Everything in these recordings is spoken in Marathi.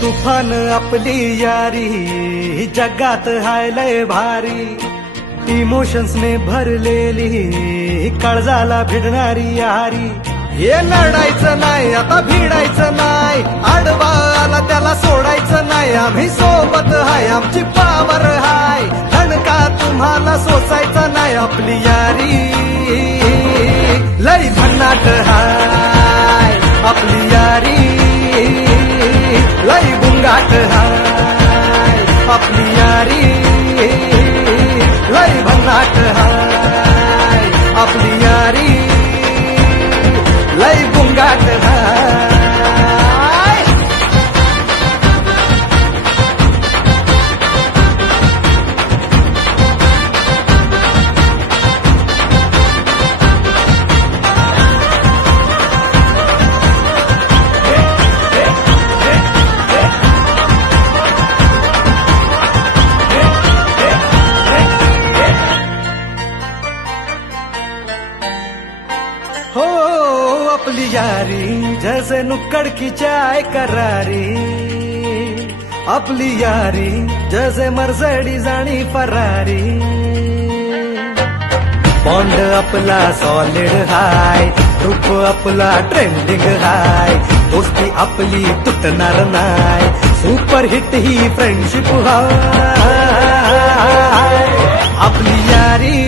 तुफान आपली यारी जगात हाय लय भारी, इमोशन्स ने भरलेली काळजाला भिडणारी यारी. हे लढायचं नाही आता भिडायचं नाही, आडवा आला त्याला सोडायचं नाही. आम्ही सोबत हाय आमची पावर हाय, धणका तुम्हाला सोसायचा नाही. आपली यारी लय भन्नाट हाय, आपली यारी लय गुंगाट हाय. आपली यारी लय भन्नाट हाय, आपली यारी लय गुंगाट हाय. हो अपनी यारी जैसे नुक्कड़ की चाय करारी, आपली यारी जैसे मर्सिडीज आणि फरारी. बॉन्ड आपला सॉलिड हाय, रूप आपला ट्रेंडिंग हाय, दोस्ती आपली तुटणार नाय, सुपर हिट ही फ्रेंडशिप हाय. आपली यारी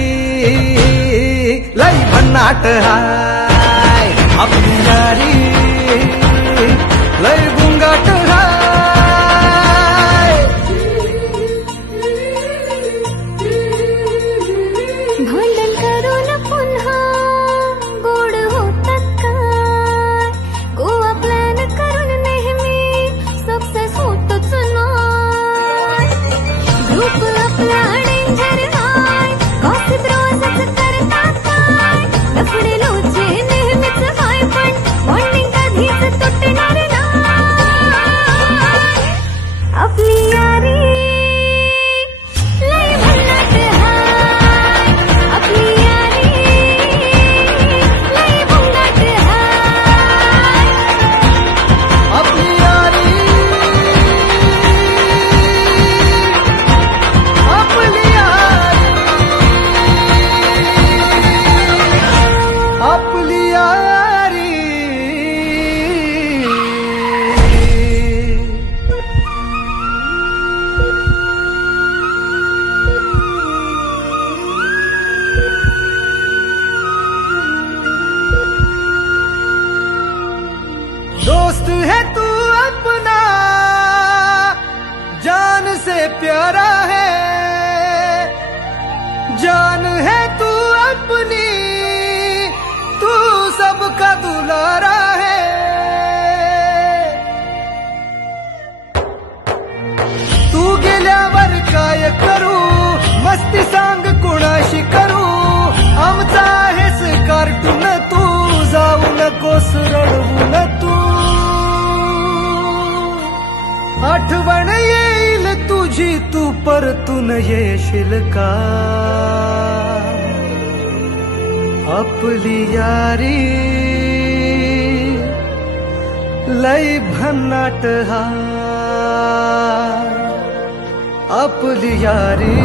लय भन्नाट हाय, आपली यारी लय गुंगाट हाय. भांडण करून पुन्हा गोड होतात काय, गोवा प्लॅन करून नेहमी सक्सेस होतच नाही. ग्रुप आपला डेंजर हाय, गॉसिप रोजच करतात काय, लफडे लोचे नेहमीच हाय, पण बॉन्डिंग कधीच तुटणार नाही. आपली यारी लय भन्नाट हाय, आपली यारी लय भन्नाट हाय. आपली यारी आपली यारी आपली यारी. दोस्त है तू अपना, जान से प्यारा है, जान है तू अपनी, तू सबका दुलारा है. तू गेल्यावर काय करू, मस्ती सांग कुणाशी करू, आमचा आहेस कार्टून तू, जाऊ नकोस रडवून तू. आठवण येईल तुझी तू परतून येशील का, आपली यारी लय भन्नाट हाय, आपली यारी